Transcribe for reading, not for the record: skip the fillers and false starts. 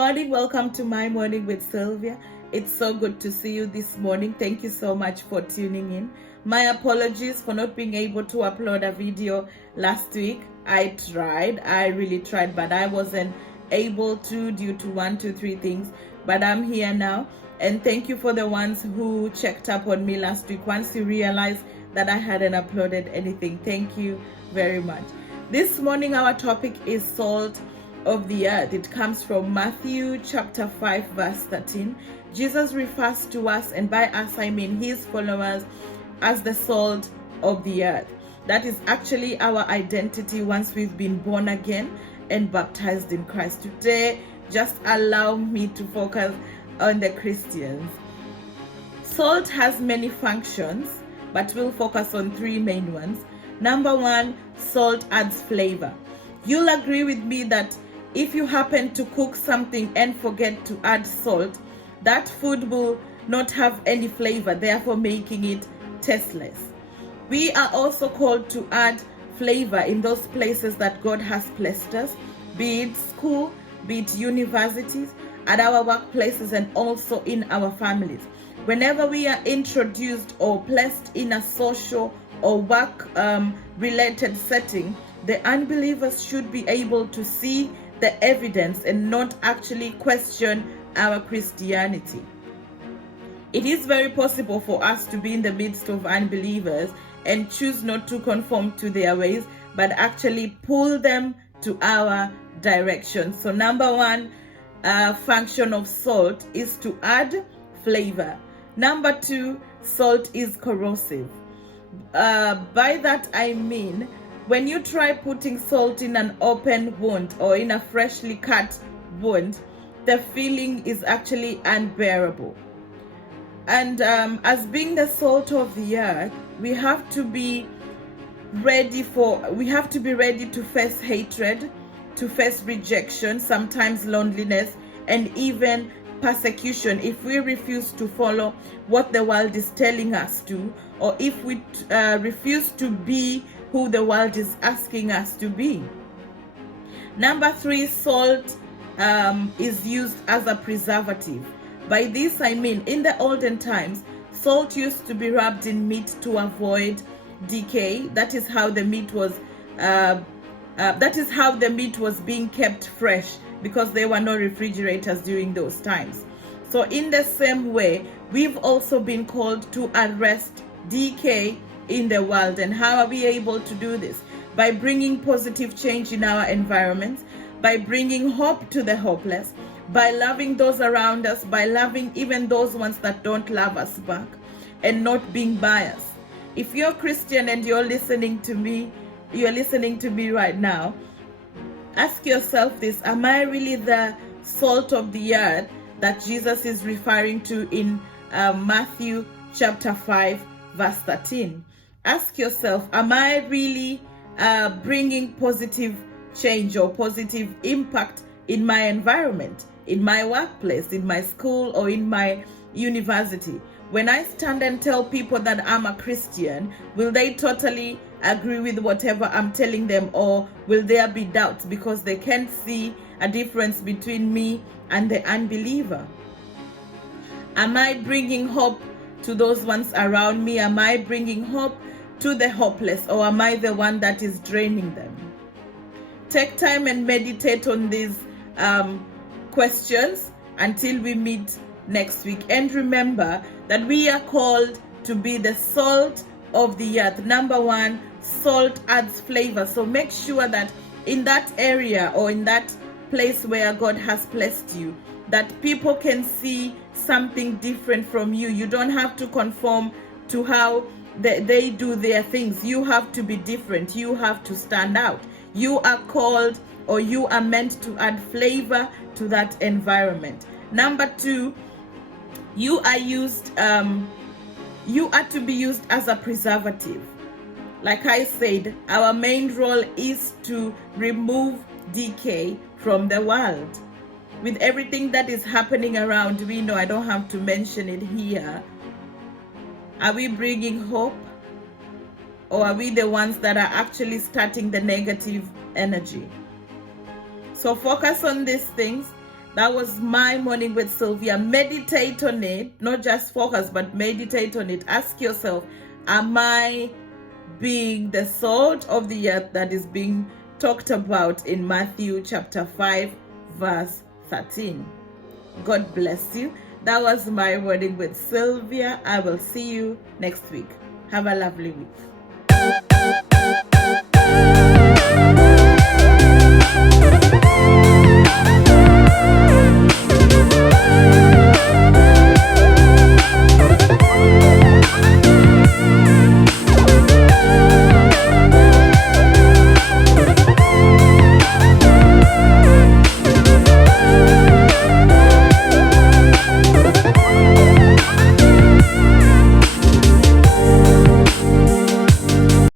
morning. Welcome to My Morning with Sylvia. It's so good to see you this morning. Thank you so much for tuning in. My apologies for not being able to upload a video last week. I really tried, but I wasn't able to due to 1, 2, 3 things. But I'm here now. And thank you for the ones who checked up on me last week. Once you realized that I hadn't uploaded anything, thank you very much. This morning, our topic is salt of the earth. It comes from Matthew chapter 5 verse 13. Jesus refers to us, and by us I mean his followers, as the salt of the earth. That is actually our identity once we've been born again and baptized in Christ. Today, just allow me to focus on the Christians. Salt has many functions, but we'll focus on 3 main ones. Number 1, salt adds flavor. You'll agree with me that if you happen to cook something and forget to add salt, that food will not have any flavor, therefore making it tasteless. We are also called to add flavor in those places that God has placed us, be it school, be it universities, at our workplaces, and also in our families. Whenever we are introduced or placed in a social or work related setting, the unbelievers should be able to see the evidence and not actually question our Christianity. It is very possible for us to be in the midst of unbelievers and choose not to conform to their ways, but actually pull them to our direction. So number 1 function of salt is to add flavor. Number 2, salt is corrosive. By that I mean, when you try putting salt in an open wound or in a freshly cut wound, the feeling is actually unbearable. And as being the salt of the earth, we have to be ready to face hatred, to face rejection, sometimes loneliness, and even persecution if we refuse to follow what the world is telling us to, or if we refuse to be who the world is asking us to be. Number 3, salt is used as a preservative. By this I mean, in the olden times, salt used to be rubbed in meat to avoid decay. That is how the meat was being kept fresh, because there were no refrigerators during those times. So in the same way, we've also been called to arrest decay in the world. And how are we able to do this? By bringing positive change in our environments, by bringing hope to the hopeless, by loving those around us, by loving even those ones that don't love us back, and not being biased. If you're Christian and you're listening to me right now, ask yourself this: am I really the salt of the earth that Jesus is referring to in Matthew chapter 5 verse 13? Ask yourself, am I really bringing positive change or positive impact in my environment, in my workplace, in my school, or in my university? When I stand and tell people that I'm a Christian, will they totally agree with whatever I'm telling them, or will there be doubts because they can't see a difference between me and the unbeliever? Am I bringing hope to those ones around me? Am I bringing hope to the hopeless, or am I the one that is draining them? Take time and meditate on these questions until we meet next week. And remember that we are called to be the salt of the earth. Number 1, salt adds flavor. So make sure that in that area or in that place where God has placed you, that people can see something different from you. You don't have to conform to how they do their things. You have to be different. You have to stand out. You are called, or you are meant to add flavor to that environment. Number 2, you are to be used as a preservative. Like I said, our main role is to remove decay from the world. With everything that is happening around, we know, I don't have to mention it here. Are we bringing hope, or are we the ones that are actually starting the negative energy? So focus on these things That was my morning with Sylvia. Meditate on it, not just focus, but meditate on it. Ask yourself, am I being the salt of the earth that is being talked about in Matthew chapter 5, verse 13? God bless you. That was my morning with Sylvia. I will see you next week. Have a lovely week.